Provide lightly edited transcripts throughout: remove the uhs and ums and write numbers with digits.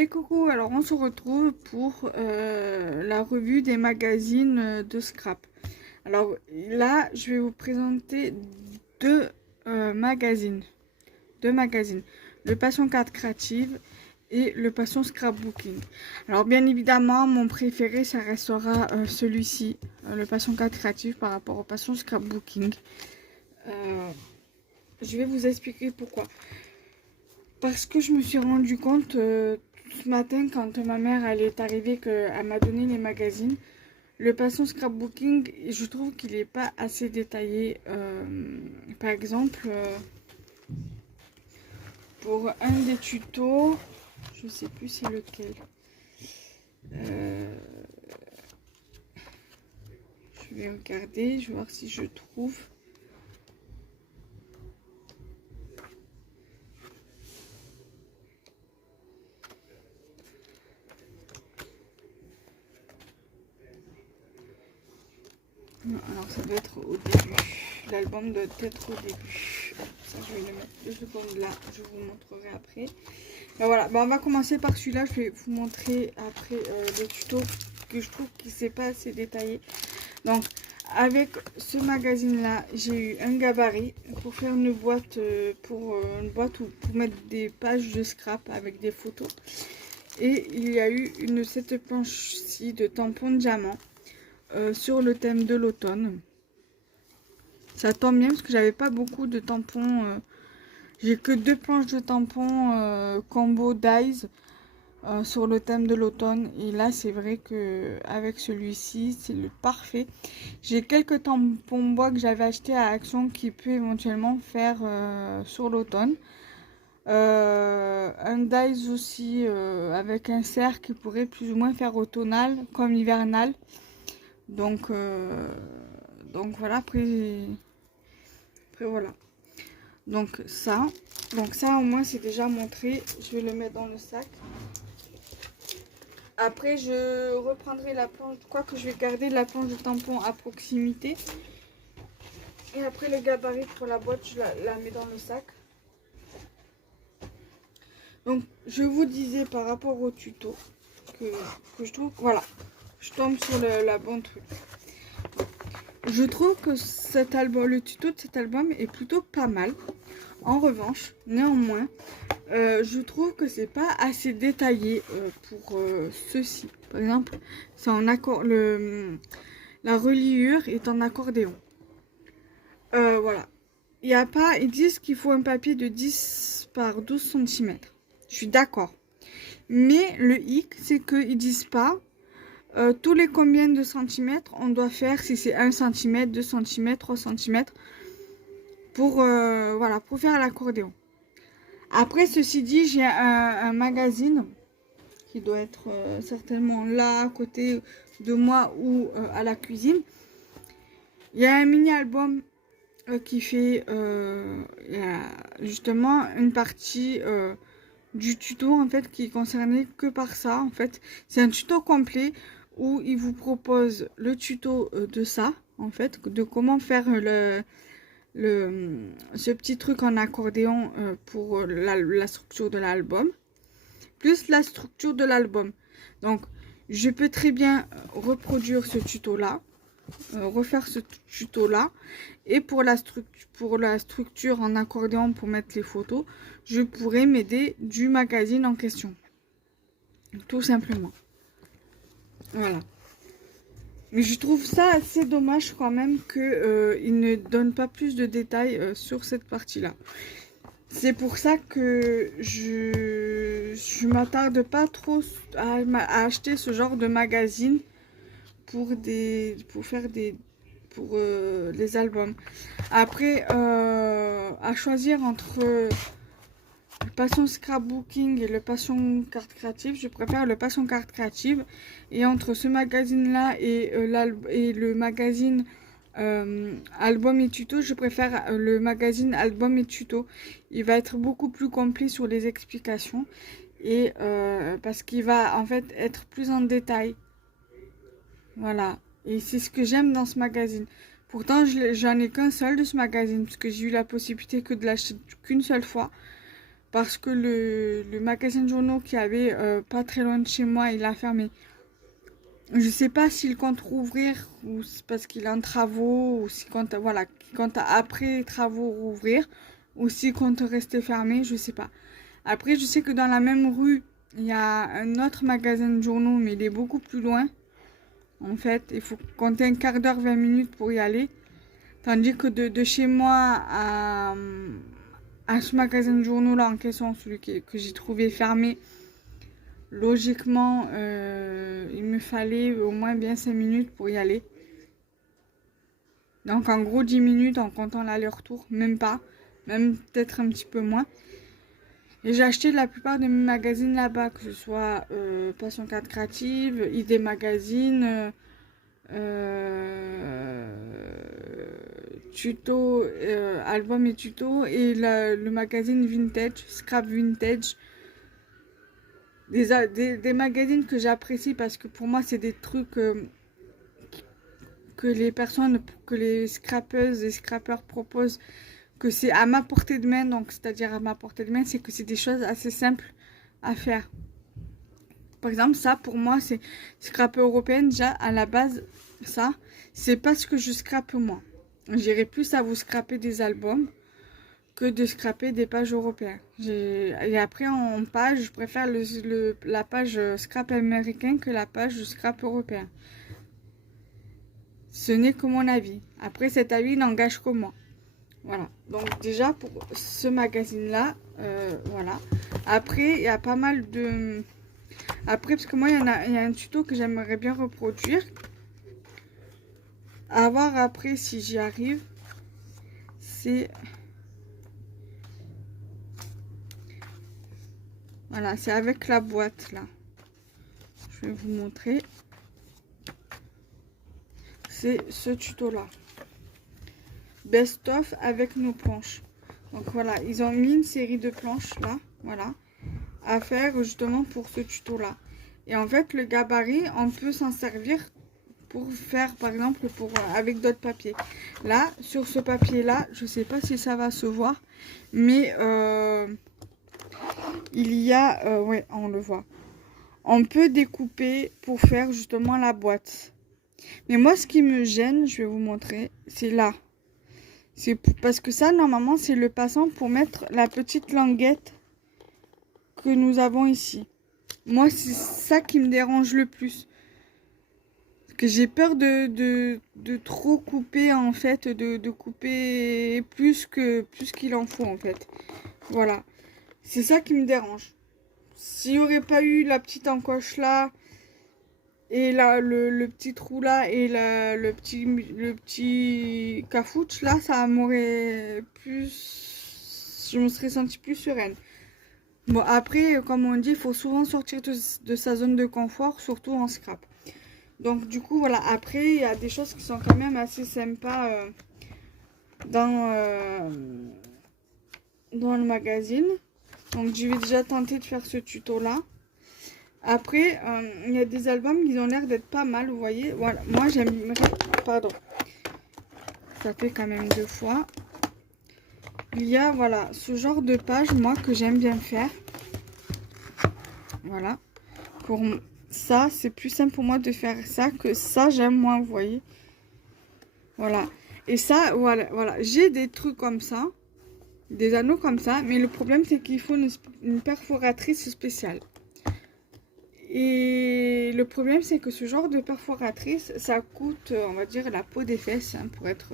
Et coucou, alors on se retrouve pour la revue des magazines de Scrap. Alors là, je vais vous présenter deux magazines. Deux magazines. Le Passion Carte Créative et le Passion Scrapbooking. Alors bien évidemment, mon préféré, ça restera celui-ci, le Passion Carte Créative par rapport au Passion Scrapbooking. Je vais vous expliquer pourquoi. Parce que je me suis rendu compte ce matin quand ma mère elle est arrivée qu'elle m'a donné les magazines. Le Passion Scrapbooking, je trouve qu'il n'est pas assez détaillé. Par exemple, pour un des tutos, je sais plus c'est lequel. Je vais regarder, je vais voir si je trouve. Non, alors ça doit être au début. L'album doit être au début. Ça, je vais le mettre 2 secondes là. Je vous montrerai après. Ben voilà, ben on va commencer par celui-là. Je vais vous montrer après le tuto que je trouve qu'il n'est pas assez détaillé. Donc, avec ce magazine-là, j'ai eu un gabarit pour faire une boîte, une boîte où pour mettre des pages de scrap avec des photos. Et il y a eu cette planche-ci de tampons diamant. Sur le thème de l'automne. Ça tombe bien parce que j'avais pas beaucoup de tampons. J'ai que 2 planches de tampons combo Dyes sur le thème de l'automne. Et là, c'est vrai que avec celui-ci, c'est le parfait. J'ai quelques tampons bois que j'avais acheté à Action qui peut éventuellement faire sur l'automne. Un Dyes aussi avec un cercle qui pourrait plus ou moins faire automnal comme hivernal. Donc voilà, après voilà. Donc ça au moins c'est déjà montré. Je vais le mettre dans le sac. Après je reprendrai la planche, quoique je vais garder la planche de tampon à proximité. Et après le gabarit pour la boîte, je la mets dans le sac. Donc je vous disais par rapport au tuto que je trouve, voilà, je tombe sur la bonne truc. Je trouve que cet album, le tuto de cet album est plutôt pas mal. En revanche, néanmoins, je trouve que c'est pas assez détaillé pour ceci. Par exemple, c'est en accord, la reliure est en accordéon. Voilà. Il y a pas, ils disent qu'il faut un papier de 10 par 12 cm. Je suis d'accord. Mais le hic, c'est qu'ils disent pas tous les combien de centimètres on doit faire, si c'est 1 cm, 2 cm, 3 cm, pour, voilà, pour faire l'accordéon. Après, ceci dit, j'ai un magazine qui doit être certainement là, à côté de moi ou à la cuisine. Il y a un mini-album qui fait justement une partie du tuto, en fait, qui est concerné que par ça, en fait. C'est un tuto complet où il vous propose le tuto de ça, en fait, de comment faire ce petit truc en accordéon pour la structure de l'album, plus la structure de l'album. Donc, je peux très bien reproduire ce tuto-là, refaire ce tuto-là, et pour la structure en accordéon pour mettre les photos, je pourrais m'aider du magazine en question. Tout simplement. Voilà. Mais je trouve ça assez dommage quand même qu'il ne donne pas plus de détails sur cette partie-là. C'est pour ça que je m'attarde pas trop à acheter ce genre de magazine pour faire pour les albums. Après, à choisir entre le Passion Scrapbooking et le Passion Carte Créative, je préfère le Passion Carte Créative. Et entre ce magazine-là et le magazine Album et Tuto, je préfère le magazine Album et Tuto. Il va être beaucoup plus complet sur les explications. Et parce qu'il va en fait être plus en détail. Voilà. Et c'est ce que j'aime dans ce magazine. Pourtant, j'en ai qu'un seul de ce magazine, parce que j'ai eu la possibilité que de l'acheter qu'une seule fois. parce que le magasin de journaux qui avait pas très loin de chez moi, il a fermé. Je sais pas s'il compte rouvrir ou c'est parce qu'il est en travaux ou s'il compte, voilà, qu'il compte après travaux rouvrir ou s'il compte rester fermé, je sais pas. Après, je sais que dans la même rue, il y a un autre magasin de journaux, mais il est beaucoup plus loin. En fait, il faut compter un quart d'heure, 20 minutes pour y aller. Tandis que de chez moi à ce magasin de journaux là en question, celui que j'ai trouvé fermé, logiquement, il me fallait au moins bien 5 minutes pour y aller. Donc en gros 10 minutes en comptant l'aller-retour, même pas, même peut-être un petit peu moins. Et j'ai acheté la plupart de mes magazines là-bas, que ce soit Passion 4 Créative, ID Magazine, tuto, album et tuto, et le magazine Vintage, Scrap Vintage. Des magazines que j'apprécie parce que pour moi c'est des trucs que les personnes, que les scrapeuses et scrappeurs proposent, que c'est à ma portée de main. Donc c'est-à-dire à ma portée de main, c'est que c'est des choses assez simples à faire. Par exemple, ça pour moi c'est scrap européenne. Déjà à la base, ça c'est pas ce que je scrape moi. J'irai plus à vous scraper des albums que de scraper des pages européennes. Et après en page, je préfère la page scrap américain que la page scrap européen. Ce n'est que mon avis. Après, cet avis n'engage que moi. Voilà. Donc déjà pour ce magazine-là, voilà. Après, il y a pas mal de... Après, parce que moi, il y a un tuto que j'aimerais bien reproduire. À voir après si j'y arrive. C'est... Voilà, c'est avec la boîte, là. Je vais vous montrer. C'est ce tuto-là. Best-of avec nos planches. Donc voilà, ils ont mis une série de planches, là. Voilà. À faire justement pour ce tuto-là. Et en fait, le gabarit, on peut s'en servir pour faire, par exemple, avec d'autres papiers. Là, sur ce papier-là, je sais pas si ça va se voir, mais il y a... ouais, on le voit. On peut découper pour faire justement la boîte. Mais moi, ce qui me gêne, je vais vous montrer, c'est là. C'est parce que ça, normalement, c'est le passant pour mettre la petite languette que nous avons ici. Moi, c'est ça qui me dérange le plus. Parce que j'ai peur de trop couper, en fait, de couper plus qu'il en faut, en fait. Voilà. C'est ça qui me dérange. S'il n'y aurait pas eu la petite encoche là, et là, le petit trou là, et le petit cafouche là, ça m'aurait plus... Je me serais sentie plus sereine. Bon, après, comme on dit, il faut souvent sortir de sa zone de confort, surtout en scrap. Donc, du coup, voilà. Après, il y a des choses qui sont quand même assez sympas dans le magazine. Donc, je vais déjà tenter de faire ce tuto-là. Après, il y a des albums qui ont l'air d'être pas mal, vous voyez. Voilà, moi, j'aimerais... Pardon. Ça fait quand même 2 fois. Il y a, voilà, ce genre de page, moi, que j'aime bien faire. Voilà. Pour ça, c'est plus simple pour moi de faire ça que ça, j'aime moins, vous voyez. Voilà. Et ça, voilà. J'ai des trucs comme ça. Des anneaux comme ça. Mais le problème, c'est qu'il faut une perforatrice spéciale. Et le problème, c'est que ce genre de perforatrice, ça coûte, on va dire, la peau des fesses, hein, pour être...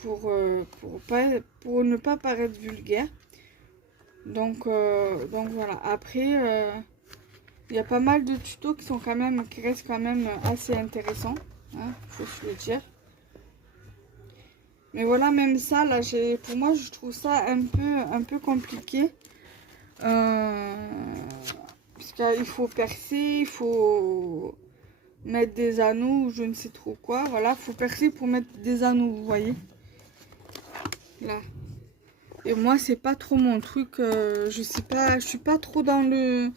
pour ne pas paraître vulgaire. Donc voilà. Après, il y a pas mal de tutos qui restent quand même assez intéressants, hein, faut se le dire. Mais voilà, même ça, là, pour moi, je trouve ça un peu compliqué. Parce qu'il faut percer, il faut mettre des anneaux ou je ne sais trop quoi. Voilà, il faut percer pour mettre des anneaux, vous voyez. Là. Et moi, c'est pas trop mon truc. Je sais pas, je suis pas trop dans le...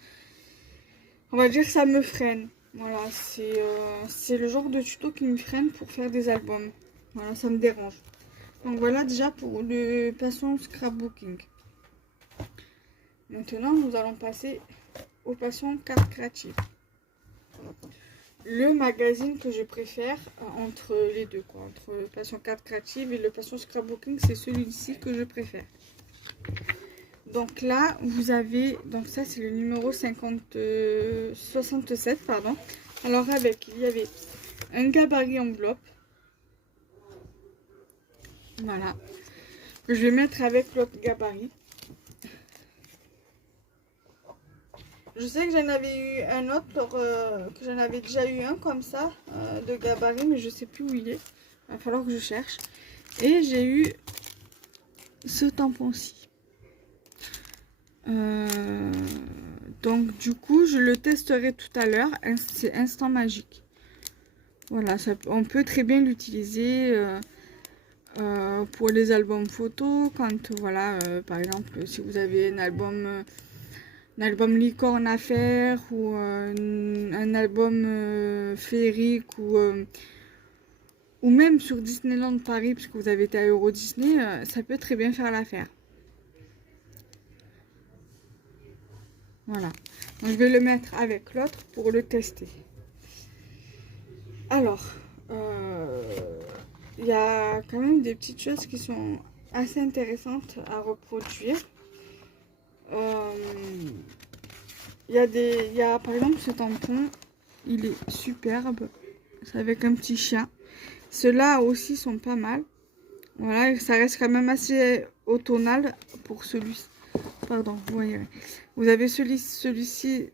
On va dire que ça me freine. Voilà, c'est le genre de tuto qui me freine pour faire des albums. Voilà, ça me dérange. Donc voilà déjà pour le Passion Scrapbooking. Maintenant, nous allons passer aux passions cartes créatives. Le magazine que je préfère entre les deux, quoi, entre le passion cartes créatives et le passion scrapbooking, c'est celui-ci que je préfère. Donc là, vous avez, donc ça c'est le numéro 67, pardon. Alors avec, il y avait un gabarit enveloppe. Voilà. Que je vais mettre avec l'autre gabarit. Je sais que j'en avais eu un autre, que j'en avais déjà eu un comme ça, de gabarit, mais je sais plus où il est. Il va falloir que je cherche. Et j'ai eu ce tampon-ci. Donc du coup, je le testerai tout à l'heure. C'est Instant Magique. Voilà, ça, on peut très bien l'utiliser pour les albums photos. Quand, voilà, par exemple, si vous avez un album licorne à faire ou un album féerique ou même sur Disneyland Paris, puisque vous avez été à Euro Disney, ça peut très bien faire l'affaire. Voilà. Donc, je vais le mettre avec l'autre pour le tester. Alors, il y a quand même des petites choses qui sont assez intéressantes à reproduire. Il y a par exemple ce tampon, il est superbe. C'est avec un petit chien. Ceux-là aussi sont pas mal. Voilà, ça reste quand même assez automnal pour celui-ci. Pardon, vous voyez. Vous avez ceux-ci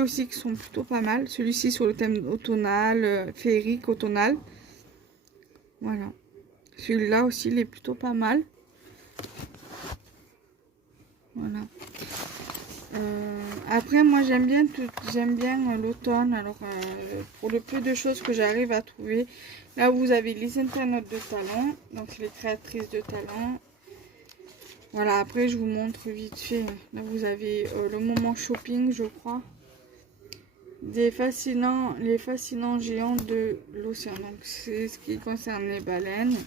aussi qui sont plutôt pas mal. Celui-ci sur le thème automnal, féerique, automnal. Voilà. Celui-là aussi, il est plutôt pas mal. Voilà. Après, moi, j'aime bien l'automne. Alors, pour le peu de choses que j'arrive à trouver, là, vous avez les internautes de talent. Donc, les créatrices de talent. Voilà, après, je vous montre vite fait. Là, vous avez le moment shopping, je crois. Les fascinants géants de l'océan. Donc, c'est ce qui concerne les baleines.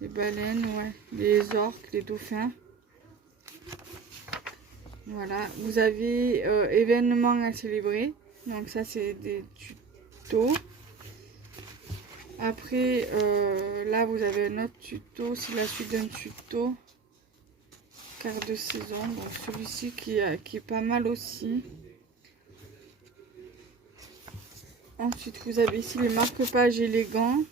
Les baleines, ouais. Les orques, les dauphins. Voilà. Vous avez événements à célébrer. Donc, ça, c'est des tutos. Après, là, vous avez un autre tuto. C'est la suite d'un tuto. Carte de saison. Donc, celui-ci qui est pas mal aussi. Ensuite, vous avez ici les marque-pages élégants.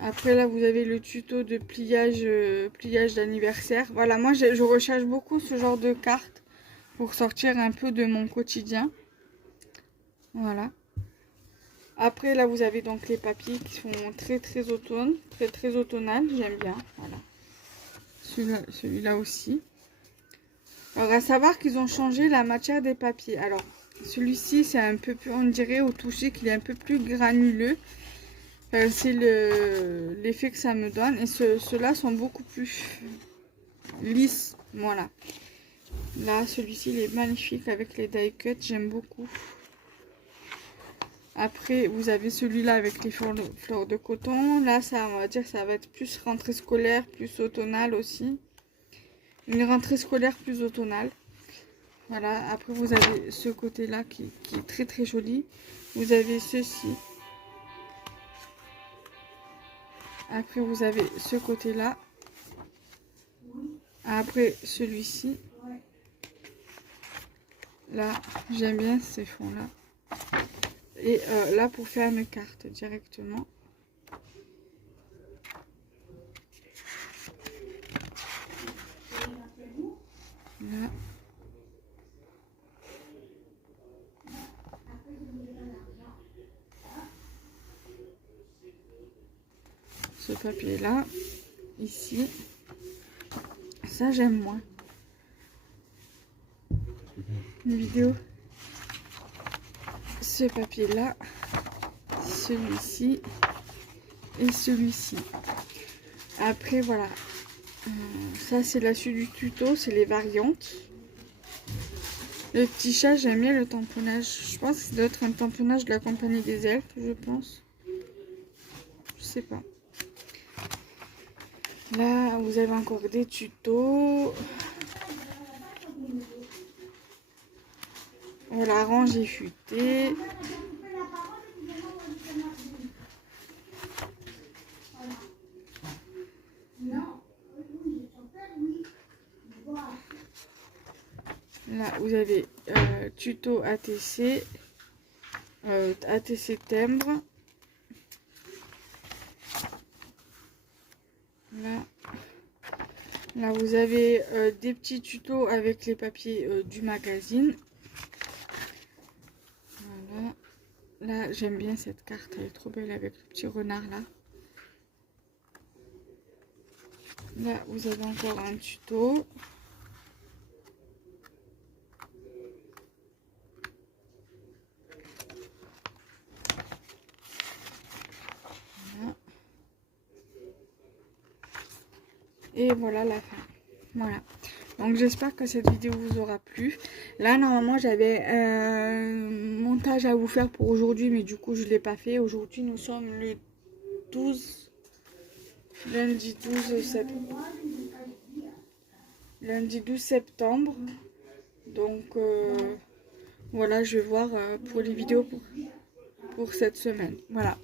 Après, là, vous avez le tuto de pliage d'anniversaire. Voilà, moi, je recherche beaucoup ce genre de cartes pour sortir un peu de mon quotidien. Voilà. Après, là, vous avez donc les papiers qui sont très automne, très automnal. J'aime bien. Voilà. Celui-là aussi. Alors, à savoir qu'ils ont changé la matière des papiers. Alors, celui-ci, c'est un peu plus, on dirait au toucher qu'il est un peu plus granuleux. C'est l'effet que ça me donne. Et ceux-là sont beaucoup plus lisses. Voilà. Là, celui-ci, il est magnifique avec les die cut. J'aime beaucoup. Après, vous avez celui-là avec les fleurs de coton. Là, ça, on va dire, ça va être plus rentrée scolaire, plus automnale aussi. Une rentrée scolaire plus automnale. Voilà. Après, vous avez ce côté-là qui est très joli. Vous avez ceci. Après, vous avez ce côté-là. Après, celui-ci. Là, j'aime bien ces fonds-là. Et là, pour faire une carte directement. Là. Ce papier-là. Ici. Ça, j'aime moins. Une vidéo. Ce papier-là. Celui-ci. Et celui-ci. Après, voilà. Ça, c'est la suite du tuto. C'est les variantes. Le petit chat, j'aime bien le tamponnage. Je pense que ça doit être un tamponnage de la compagnie des elfes, je pense. Je sais pas. Là, vous avez encore des tutos. Voilà, ranger futé. Là, vous avez tuto ATC, ATC timbre. Là, vous avez des petits tutos avec les papiers du magazine. Voilà. Là, j'aime bien cette carte, elle est trop belle avec le petit renard là. Là, vous avez encore un tuto. Voilà. Et voilà la fin. Voilà. Donc j'espère que cette vidéo vous aura plu. Là normalement j'avais un montage à vous faire pour aujourd'hui, mais du coup je ne l'ai pas fait. Aujourd'hui nous sommes le 12, lundi 12 septembre. Lundi 12 septembre. Donc voilà, je vais voir pour les vidéos pour cette semaine. Voilà.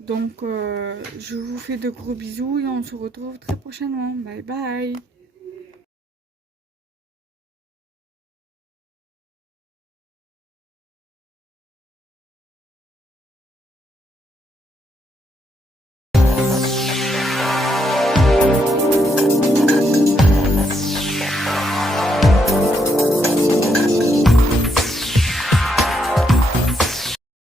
Donc je vous fais de gros bisous et on se retrouve très prochainement. Bye bye.